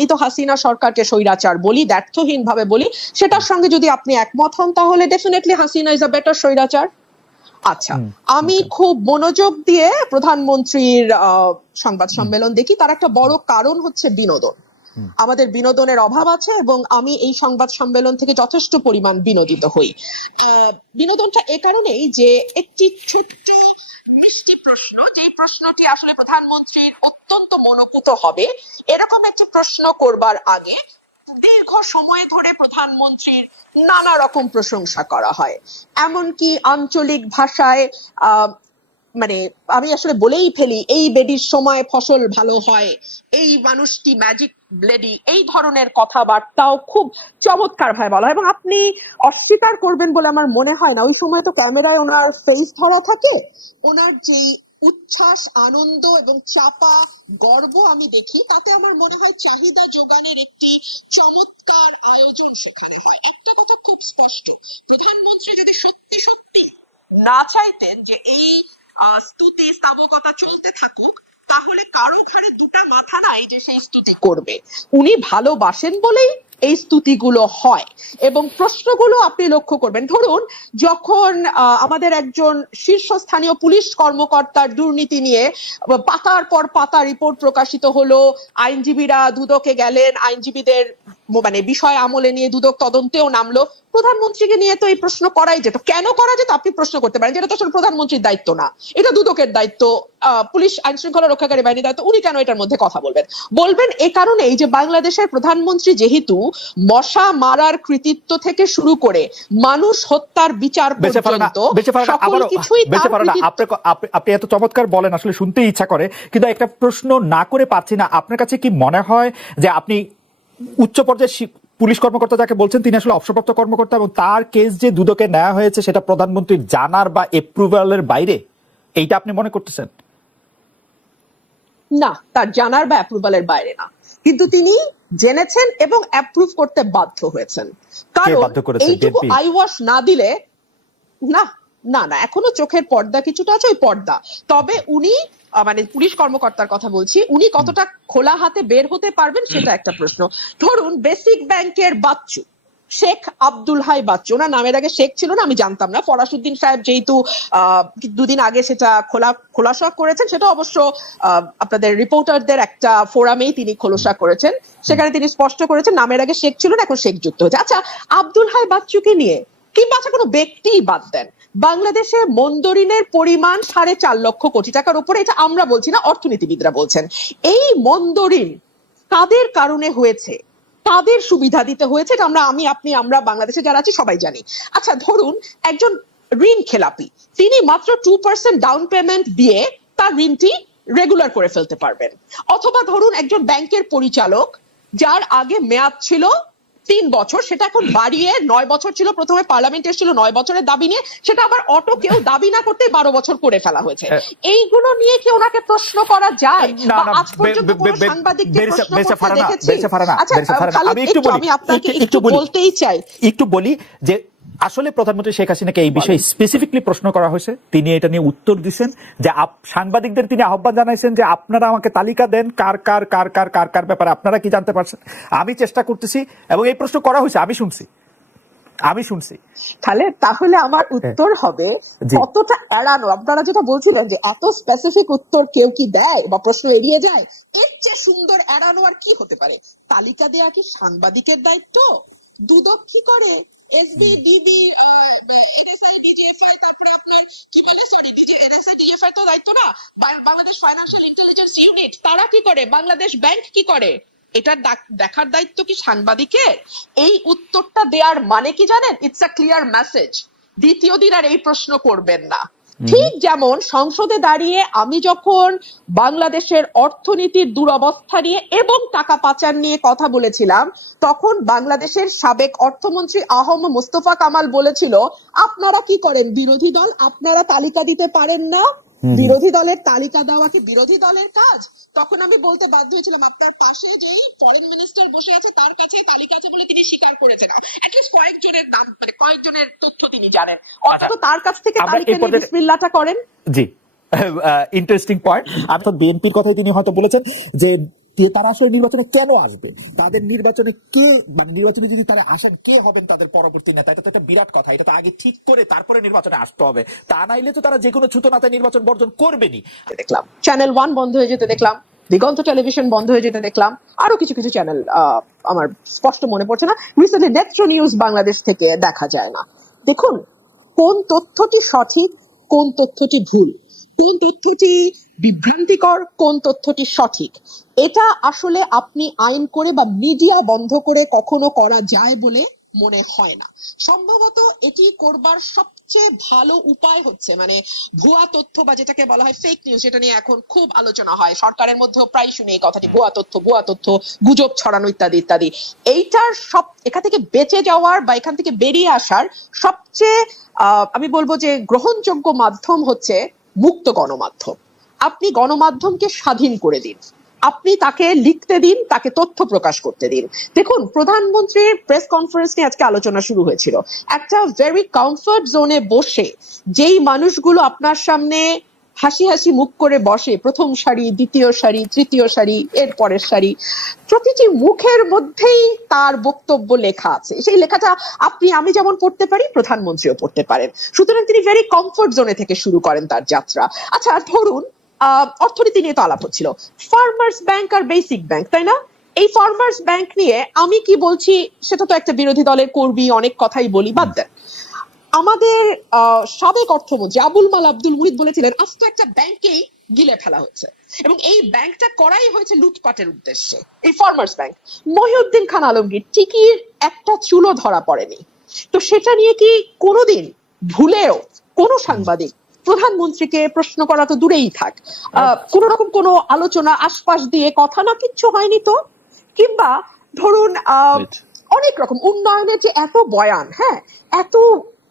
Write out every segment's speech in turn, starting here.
আমি তো হাসিনা সরকারকে স্বৈরাচার বলি, দ্ব্যর্থহীন ভাবে বলি, সেটার সঙ্গে যদি আপনি একমত হন তাহলে definitely Hasina is a better স্বৈরাচার। আচ্ছা, আমি খুব মনোযোগ দিয়ে প্রধানমন্ত্রীর সংবাদ সম্মেলন দেখি, তার একটা বড় কারণ হচ্ছে বিনোদন। আমাদের বিনোদনের অভাব আছে এবং আমি এই সংবাদ সম্মেলন থেকে যথেষ্ট পরিমাণ বিনোদিত হই। বিনোদনটা এ কারণেই যে একটি ছোট্ট মিষ্টি প্রশ্ন, যে প্রশ্নটি আসলে প্রধানমন্ত্রীর অত্যন্ত মনোপুত হবে, এরকম একটি প্রশ্ন করবার আগে দীর্ঘ সময় ধরে প্রধানমন্ত্রীর নানা রকম প্রশংসা করা হয়, এমনকি আঞ্চলিক ভাষায় মানে আমি আসলে বলেই ফেলি, এই বেডির সময় ফসল ভালো হয়, এই মানুষটি ম্যাজিক লেডি, এই ধরনের কথাবার্তাও খুব চমৎকার ভাবে বলা হয়। এবং আপনি অস্বীকার করবেন বলে আমার মনে হয় না, ওই সময় তো ক্যামেরায় ওনার ফেস ধরা থাকে, ওনার যেই উচ্ছ্বাস, আনন্দ এবং চাপা গর্ব আমি দেখি, তাতে আমার মনে হয় চাহিদা যোগানের একটি চমৎকার আয়োজন সেখানে হয়। একটা কথা খুব স্পষ্ট, প্রধানমন্ত্রী যদি সত্যি সত্যি না চাইতেন যে এই স্তুতি স্তাবকতা চলতে থাকুক, তাহলে কারো ঘাড়ে দুটা মাথা নাই যে সেই স্তুতি করবে। উনি ভালোবাসেন বলেই এই স্তুতিগুলো হয়। এবং প্রশ্নগুলো আপনি লক্ষ্য করবেন, ধরুন যখন আমাদের একজন শীর্ষস্থানীয় পুলিশ কর্মকর্তার দুর্নীতি নিয়ে পাতার পর পাতা রিপোর্ট প্রকাশিত হলো, আইনজীবীরা দুদকে গেলেন, আইনজীবীদের মানে বিষয় আমলে নিয়ে দুদক তদন্তেও নামলো, প্রধানমন্ত্রীকে নিয়ে তো এই প্রশ্ন করাই যেত। কেন করা যেত আপনি প্রশ্ন করতে পারেন, যেটা তো আসলে প্রধানমন্ত্রীর দায়িত্ব না, এটা দুদকের দায়িত্ব, পুলিশ আইন শৃঙ্খলা রক্ষাকারী বাহিনীর দায়িত্ব, উনি কেন এটার মধ্যে কথা বলবেন এ কারণেই যে বাংলাদেশের প্রধানমন্ত্রী যেহেতু মশা মারার কৃতিত্ব থেকে শুরু করে মানুষ হত্যার বিচার পর্যন্ত সকল কিছুই আপনি এত চমৎকার বলেন, আসলে শুনতে ইচ্ছা করে, কিন্তু একটা প্রশ্ন না করে পারছি না। আপনার কাছে কি মনে হয় যে আপনি উচ্চ পর্যায়ে পুলিশ কর্মকর্তা যাকে বলছেন তিনি আসলে অবসরপ্রাপ্ত কর্মকর্তা, এবং তার কেস যে দুদকে নেওয়া হয়েছে সেটা প্রধানমন্ত্রীর জানার বা এপ্রুভালের বাইরে, এইটা আপনি মনে করতেছেন? না, তার জানার বা অ্যাপ্রুভালের বাইরে না, কিন্তু তিনি জেনেছেন এবং অ্যাপ্রুভ করতে বাধ্য হয়েছেন। কারণ এইটুকু আইওয়াশ না দিলে না না না এখনো চোখের পর্দা কিছুটা আছে, ওই পর্দা। তবে উনি মানে পুলিশ কর্মকর্তার কথা বলছি, উনি কতটা খোলা হাতে বের হতে পারবেন সেটা একটা প্রশ্ন। ধরুন বেসিক ব্যাংকের বাচ্চু শেখ আব্দুল হাই বাচ্চু, ওনার নামের আগে শেখ ছিল না, আমি জানতাম না, ফরাসউদ্দিন সাহেব যেহেতু দুদিন আগে সেটা খোলাসা করেছেন, সেটা অবশ্য আপনাদের রিপোর্টারদের একটা ফোরামেই তিনি খোলাসা করেছেন, সেখানে তিনি স্পষ্ট করেছেন নামের আগে শেখ ছিল না, এখন শেখ যুক্ত হয়েছে। আচ্ছা, আব্দুল হাই বাচ্চুকে নিয়ে কিংবা আচ্ছা কোনো ব্যক্তিই বাদ দেন, বাংলাদেশে মন্দরিনের পরিমাণ 4.5 লক্ষ কোটি টাকার উপরে, এটা আমরা বলছি না, অর্থনীতিবিদরা বলছেন। এই মন্দরিন কাদের কারণে হয়েছে, তাদের সুবিধা দিতে হয়েছে, এটা আমরা বাংলাদেশে যারা আছি সবাই জানি। আচ্ছা, ধরুন একজন ঋণ খেলাপি, তিনি মাত্র 2% ডাউন পেমেন্ট দিয়ে তার ঋণটি রেগুলার করে ফেলতে পারবেন। অথবা ধরুন একজন ব্যাংকের পরিচালক, যার আগে মেয়াদ ছিল 3 বছর, সেটা এখন বাড়িয়ে 9 বছর ছিল, প্রথমে পার্লামেন্ট এসেছিল 9 বছরের দাবি নিয়ে, সেটা আবার অটো কেউ দাবি না করতে 12 বছর করে ফেলা হয়েছে। এইগুলো নিয়ে কি ওনাকে প্রশ্ন করা যায়? আজ পর্যন্ত কোনো সাংবাদিককে প্রশ্ন করতে দেখেছি? আচ্ছা, আমি আপনাকে একটু বলতেই চাই, একটু বলি যে আসলে প্রধানমন্ত্রী শেখ হাসিনাকে এই বিষয়ে স্পেসিফিকলি প্রশ্ন করা হয়েছে, তিনি এটা নিয়ে উত্তর দিচ্ছেন যে সাংবাদিকদের তিনি আহ্বান জানাইছেন যে আপনারা আমাকে তালিকা দেন কার কার কার কার কার কার ব্যাপারে আপনারা কি জানতে পারছেন, আমি চেষ্টা করতেছি, এবং এই প্রশ্ন করা হয়েছে, আমি শুনছি। তাহলে আমার উত্তর হবে কতটা এড়ানো। আপনারা যেটা বলছিলেন যে এত স্পেসিফিক উত্তর কেউ কি দেয় বা প্রশ্ন এড়িয়ে যায়, এর চেয়ে সুন্দর এড়ানো আর কি হতে পারে? তালিকা দেয়া কি সাংবাদিকের দায়িত্ব? দুদক কি করে? এসবি, ডিবি, এনএসআই, ডিজিএফআই, তারপরে আপনার কি বলে, সরি, এনএসআই, ডিজিএফআই তো দায়িত্ব না, বাংলাদেশ ফাইন্যান্সিয়াল ইন্টেলিজেন্স ইউনিট তারা কি করে, বাংলাদেশ ব্যাংক কি করে, এটা দেখার দায়িত্ব কি সাংবাদিকের? এই উত্তরটা দেওয়ার মানে কি জানেন? ইটস আ ক্লিয়ার মেসেজ, দ্বিতীয় দিন আর এই প্রশ্ন করবেন না। ঠিক যেমন সংসদে দাঁড়িয়ে আমি যখন বাংলাদেশের অর্থনীতির দুরবস্থা নিয়ে এবং টাকা পাচার নিয়ে কথা বলেছিলাম, তখন বাংলাদেশের সাবেক অর্থমন্ত্রী আহম মোস্তফা কামাল বলেছিল, আপনারা কি করেন বিরোধী দল, আপনারা তালিকা দিতে পারেন না, বিরোধী দলের তালিকা দেওয়া কি বিরোধী দলের কাজ? তখন আমি বলতে বাধ্য হয়েছিলাম, আপনার পাশে যেই ফরেন মিনিস্টার বসে আছে তার কাছে তালিকা আছে বলে তিনি স্বীকার করেছেন, অ্যাটলিস্ট কয়েকজনের নাম, মানে কয়েকজনের তথ্য তিনি জানেন, অথচ তার কাছ থেকে তালিকা নিয়ে বিসমিল্লাহটা করেন। জি, ইন্টারেস্টিং পয়েন্ট। অর্থাৎ বিএনপির কথাই তিনি হয়তো বলেছেন যে তারা আসলে নির্বাচনে কেন আসবে, তাদের নির্বাচনে কে, মানে নির্বাচনে যদি তারা আসেন কে হবেন তাদের পরবর্তী নেতা, এটা তো একটা বিরাট কথা। এটা তো আগে ঠিক করে তারপরে নির্বাচনে আসতে হবে, তা নাইলে তো তারা যে কোনো ছুতো নাতায় নির্বাচন বর্জন করবেনি। দেখলাম চ্যানেল 1 বন্ধ হয়ে যেতে দেখলাম, দিগন্ত টেলিভিশন বন্ধ হয়ে যেতে দেখলাম, আরো কিছু কিছু চ্যানেল আমার স্পষ্ট মনে পড়ছে না, রিসেন্টলি নেত্র নিউজ বাংলাদেশ থেকে দেখা যায় না। দেখুন, কোন তথ্যটি সঠিক, কোন তথ্যটি ভুল, কোন তথ্যটি বিভ্রান্তিকর, কোন তথ্যটি সঠিক, এটা আসলে আপনি আইন করে বা মিডিয়া বন্ধ করে কখনো করা যায় বলে মনে হয় না। সম্ভবত এটি করবার সবচেয়ে ভালো উপায় হচ্ছে মানে ভুয়া তথ্য বা যেটাকে বলা হয় ফেক নিউজ, যেটা নিয়ে এখন খুব আলোচনা হয়, সরকারের মধ্যেও প্রায় শুনি এই কথাটি, ভুয়া তথ্য, গুজব ছড়ানো ইত্যাদি ইত্যাদি। এইটার সব এখান থেকে বেঁচে যাওয়ার বা এখান থেকে বেরিয়ে আসার সবচেয়ে আমি বলবো যে গ্রহণযোগ্য মাধ্যম হচ্ছে মুক্ত গণমাধ্যম। আপনি গণমাধ্যমকে স্বাধীন করে দিন, আপনি তাকে লিখতে দিন, তাকে তথ্য প্রকাশ করতে দিন। দেখুন, প্রধানমন্ত্রীর প্রেস কনফারেন্স নিয়ে আজকে আলোচনা শুরু হয়েছিল। একটা ভেরি কমফর্ট জোনে বসে যেই মানুষগুলো আপনার সামনে হাসি হাসি মুখ করে বসে, প্রথম সারি, দ্বিতীয় সারি, তৃতীয় সারি, এর পরের সারি, প্রতিটি মুখের মধ্যেই তার বক্তব্য লেখা আছে। সেই লেখাটা আমি যেমন পড়তে পারি, প্রধানমন্ত্রীও পড়তে পারেন। সুতরাং তিনি ভেরি কমফর্ট জোনে থেকে শুরু করেন তার যাত্রা। আচ্ছা ধরুন, অর্থনীতি নিয়ে তো আলাপ হচ্ছিল, ফার্মার্স ব্যাংক আর বেসিক ব্যাংক, তাই না? এই ফার্মার্স ব্যাংক নিয়ে আমি কি বলছি সেটা তো একটা বিরোধী দলের কর্মী, অনেক কথাই বলি, বাদ দেন। আমাদের সাবেক অর্থমন্ত্রী আবুল মাল আব্দুল মুহিত বলেছিলেন আজ তো একটা ব্যাংকেই গিলে ফেলা হচ্ছে এবং এই ব্যাংকটা করাই হয়েছে লুটপাটের উদ্দেশ্যে, এই ফার্মার্স ব্যাংক। মহিউদ্দিন খান আলমগীর টিকির একটা চুলো ধরা পড়েনি, তো সেটা নিয়ে কি কোনোদিন ভুলেও কোনো সাংবাদিক প্রধানমন্ত্রীকে প্রশ্ন করা তো দূরেই থাক, কোন রকম কোনো আলোচনা আশপাশ দিয়ে কথা না, কিচ্ছু হয়নি তো? কিংবা ধরুন অনেক রকম উন্নয়নের যে এত বয়ান, হ্যাঁ, এত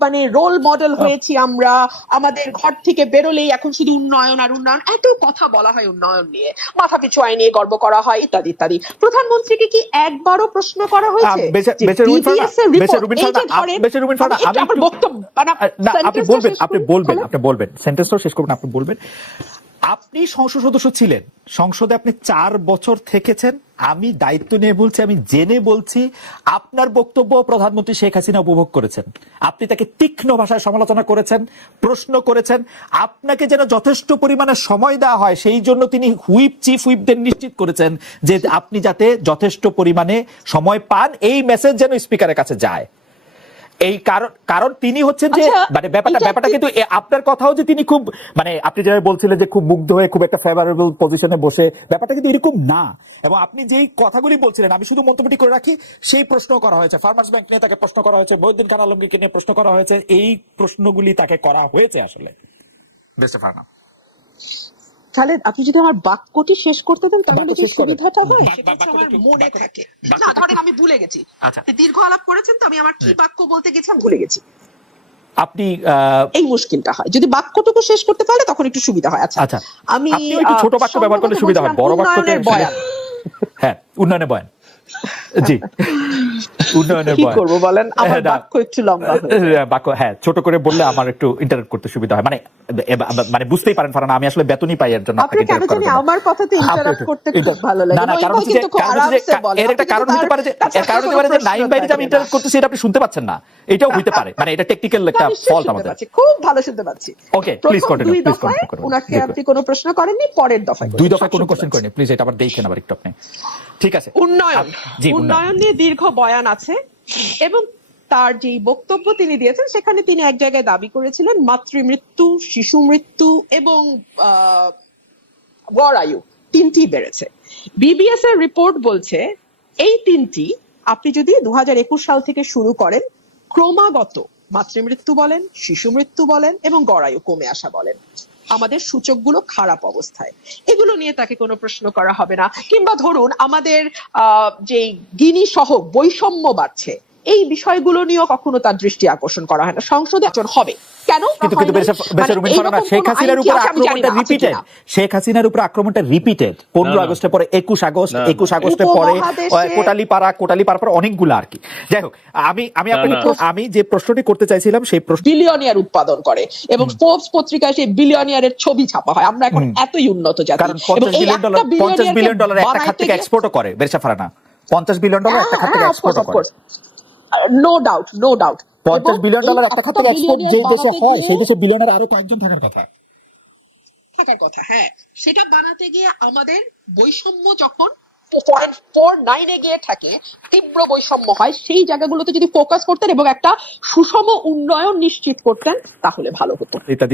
মানে রোল মডেল হয়েছি আমরা, আমাদের ঘর থেকে বেরোলেই এখন শুধু উন্নয়ন আর উন্নয়ন, এত কথা বলা হয় উন্নয়ন নিয়ে, মাথা পিছু আয় নিয়ে গর্ব করা হয় ইত্যাদি ইত্যাদি। প্রধানমন্ত্রীকে কি একবারও প্রশ্ন করা হয়েছে? আপনি বলবেন সেন্টেন্সটাও শেষ করবেন, আপনি বলবেন। আপনি সংসদ সদস্য ছিলেন, সংসদে আপনি 4 বছর থেকেছেন, আমি দায়িত্ব নিয়ে বলছি, আমি জেনে বলছি, আপনার বক্তব্য প্রধানমন্ত্রী শেখ হাসিনা উপভোগ করেছেন। আপনি তাকে তীক্ষ্ণ ভাষায় সমালোচনা করেছেন, প্রশ্ন করেছেন, আপনাকে যেন যথেষ্ট পরিমাণে সময় দেওয়া হয় সেই জন্য তিনি চিফ হুইপদের নিশ্চিত করেছেন যে আপনি যাতে যথেষ্ট পরিমাণে সময় পান, এই মেসেজ যেন স্পিকারের কাছে যায়। এই কারণ তিনি হচ্ছেন যে মানে ব্যাপারটা কিন্তু আপনার কথাও যে তিনি খুব মানে আপনি যেভাবে বলছিলেন যে খুব মুগ্ধ হয়ে খুব একটা ফেভারেবল পজিশনে বসে, ব্যাপারটা কিন্তু এরকম না। এবং আপনি যেই কথাগুলি বলছিলেন, আমি শুধু মন্তব্যটি করে রাখি, সেই প্রশ্ন করা হয়েছে ফার্মার্স ব্যাংক নিয়ে, তাকে প্রশ্ন করা হয়েছে, মহিউদ্দিন খান আলমগীরকে নিয়ে প্রশ্ন করা হয়েছে, এই প্রশ্নগুলি তাকে করা হয়েছে আসলে। খালেদ, আপনি যদি আমার বাক্যটি শেষ করতে দেন তাহলে যে সুবিধাটা হয় সেটা আমার মনে থাকে না। ধরেন আমি ভুলে গেছি, দীর্ঘ আলাপ করেছেন তো, আমি আমার কি বাক্য বলতে গেছিলাম ভুলে গেছি, আপনি এই মুশকিলটা হয়। যদি বাক্যটুকু শেষ করতে পারলে তখন একটু সুবিধা হয়। আচ্ছা আমি একটু ছোট বাক্য ব্যবহার করলে সুবিধা হয়, বড় বাক্যতে হ্যাঁ উন্নয়নের বয়ান, জি উন্নয়নের কি করব বলেন, আমার বাক্য একটু লম্বা হয়, বাক্য হ্যাঁ ছোট করে বললে আমার একটু ইন্টারাক্ট করতে সুবিধা হয়, মানে বুঝতেই পারেন ফারহানা, আমি আসলে বেতনই পাই এর জন্য আপনাকে কেন জানি আমার কথাতে ইন্টারাক্ট করতে খুব ভালো লাগে। না কারণ হচ্ছে এর একটা কারণ হতে পারে যে লাইন বাইরে যে আমি ইন্টারাক্ট করতেছি এটা আপনি শুনতে পাচ্ছেন না, এটাও হইতে পারে, মানে এটা টেকনিক্যাল একটা ফল্ট আমাদের। খুব ভালো শুনতে পাচ্ছি। Okay please continue, please continue করুন। উনাকে আপনি কোনো প্রশ্ন করেননি, পরের দফায় দুই দফায় কোনো কোশ্চেন করেননি, প্লিজ এটা আবার দেখেন আবার একটু আপনি। ঠিক আছে, উন্নয়ন নিয়ে দীর্ঘ বয়ান আছে এবং তার যে বক্তব্য তিনি দিয়েছেন সেখানে তিনি এক জায়গায় দাবি করেছিলেন মাতৃমৃত্যু, শিশু মৃত্যু এবং গড় আয়ু তিনটি বেড়েছে। বিবিএস এর রিপোর্ট বলছে এই তিনটি আপনি যদি 2021 সাল থেকে শুরু করেন, ক্রমাগত মাতৃমৃত্যু বলেন, শিশু মৃত্যু বলেন এবং গড় আয়ু কমে আসা বলেন, আমাদের সূচকগুলো খারাপ অবস্থায়, এগুলো নিয়ে তাকে কোনো প্রশ্ন করা হবে না। কিংবা ধরুন আমাদের যে গিনি সহ বৈষম্য বাড়ছে, এই বিষয়গুলো নিয়েও কখনো তার দৃষ্টি আকর্ষণ করা হয় না। সংসদে আচরণ হবে কেন কিন্তু হয় নাই? বেশা রুমিন ফারহানা, এইরকম শেখ কোনো হাসিনার আইন কি উপর আছে? আমি জানি আক্রমণটা না, আছে রিপিটেড, কিনা। শেখ হাসিনার উপর আক্রমণটা রিপিটেড 15 আগস্টের পরে 21 আগস্ট, না, 21 আগস্টের পরে উপমহাদেশে- কোটালীপাড়া পর অনেকগুলো আর কি। যাই হোক, আমি আপনাকে না। আমি যে প্রশ্নটি করতে চাইছিলাম সেই প্রশ্ন বিলিয়নিয়ার উৎপাদন করে এবং ফোর্বস পত্রিকায় সেই বিলিয়নিয়ারের ছবি ছাপা হয়। আমরা এখন এতই উন্নত জাতি, কারণ এবং 50 এই বিলিয়ন একটা ডলার billionaire-কে একটা খাত বানাইতে থেকে গিয়ে- এক্সপোর্টও করে বেরসা ফারহানা, 50 বিলিয়ন ডলার একটা খাত থেকে হ্যাঁ, of এক্সপোর্টও course, করে। No doubt, no doubt. 50 billion dollar একটা খাত থেকে এক্সপোর্ট যে দেশে হয় সেই দেশে বিলিয়নের আরো কয়েকজন থাকার কথা। থাকার কথা, হ্যাঁ। সেটা বানাতে গিয়ে আমাদের বৈষম্য যখন 0.49 গিয়ে থাকে, তীব্র বৈষম্য হয়, সেই জায়গাগুলোতে যদি ফোকাস করতেন এবং একটা সুষম উন্নয়ন নিশ্চিত করতেন তাহলে ভালো হতো। ইত্যাদি।